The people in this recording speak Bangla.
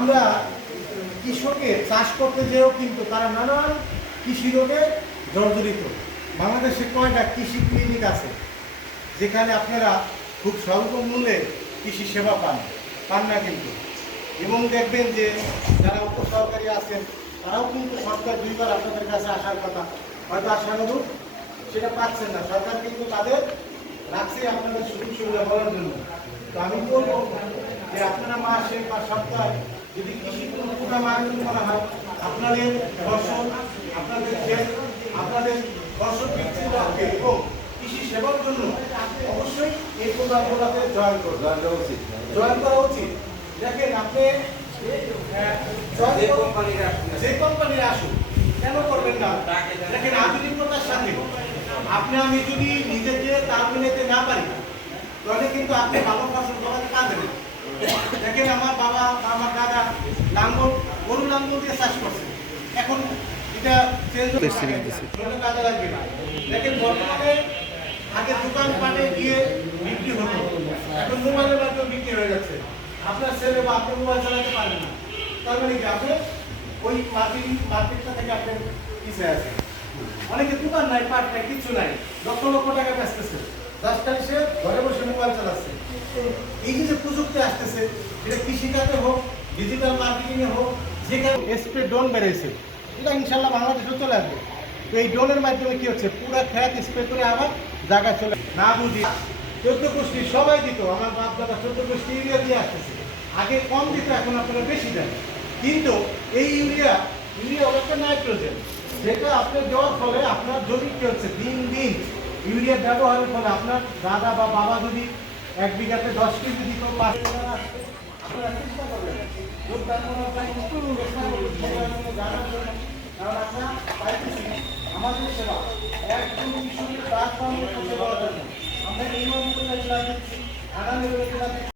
আমরা কৃষকের চাষ করতে যেও কিন্তু তারা নানান কৃষি রোগে জর্জরিত। বাংলাদেশে কয়টা কৃষি ক্লিনিক আছে? যেখানে আপনারা খুব স্বল্প মূল্যে কৃষি সেবা পান পান না কিন্তু। এবং দেখবেন যে যারা উপসরকারি আছেন, তারাও কিন্তু সরকার দুইবার আপনাদের কাছে আসার কথা। হয়তো আশানুরূপ সেটা পাচ্ছেন না। সরকার কিন্তু তাদের রাখছে আপনাদের সুযোগ সুবিধা বলার জন্য। তো আমি বলব যে আপনারা মাসে বা সপ্তাহে যদি কৃষি কোনো প্রোগ্রাম করা হয় আপনাদের ফসল আপনাদের ক্ষেত আপনাদের ফসল বৃদ্ধির লক্ষ্যে এবং কৃষি সেবার জন্য অবশ্যই এই প্রোগ্রামগুলোতে জয়েন করবেন জয়েন করা উচিত। দেখেন আপনি যে কোম্পানির আসুন কেন করবেন না? দেখেন আধুনিকতার সাথে আপনি আমি যদি নিজেকে তাল মিলাতে না পারি তাহলে কিন্তু আপনি ভালো ফসল পারবেন না। দেখেন আমার বাবা আমার দাদা লাঙ্গল গরু লাঙ্গল দিয়ে চাষ করছে। এখন এটা চেঞ্জ কাজে লাগবে না। দেখেন বর্তমানে আগে দোকান পাটে গিয়ে বিক্রি হতো। এখন মোবাইলের মাধ্যমে বিক্রি হয়ে যাচ্ছে। আপনার ছেলে বা আপনি মোবাইল চালাতে পারেন না। তার মানে কি? আপনি ওই মার্কেট মার্কেটটা থেকে আপনি পিছিয়ে আছে। অনেকে দোকান নাই পাট নাই কিছু নাই। লক্ষ লক্ষ টাকা জাস্ট সে ঘরে বসে মোবাইল চালাচ্ছে। এই যে প্রযুক্তি আসতেছে, এটা কৃষিকাজে হোক ডিজিটাল মার্কেটিং এ হোক যেখানে স্প্রে ড্রোন বেড়েছে এটা ইনশাল্লাহ বাংলাদেশে চলে আসবে। তো এই ড্রোনের মাধ্যমে কি হচ্ছে? পুরো খেত স্প্রে করে আবার জায়গায় চলে না বুঝি। চোদ্দ গোষ্ঠী সবাই দিত, আমার বাপ দাদা চোদ্দ গোষ্ঠী ইউরিয়া দিয়ে আসতেছে। আগে কম দিত, এখন আপনারা বেশি দেন। কিন্তু এই ইউরিয়া ইউরিয়া অনেকটা নাইট্রোজেন যেটা আপনি দেওয়ার ফলে আপনার জমি কি হচ্ছে দিন দিন ইউরিয়া ব্যবহারের ফলে আপনার দাদা বা বাবা যদি এক বিঘাতে দশ কেজি দিত, পাঁচ চেষ্টা করবেন। আমাদের সেবা একজন কৃষকের জন্য আমরা এই লেভেলের দিচ্ছি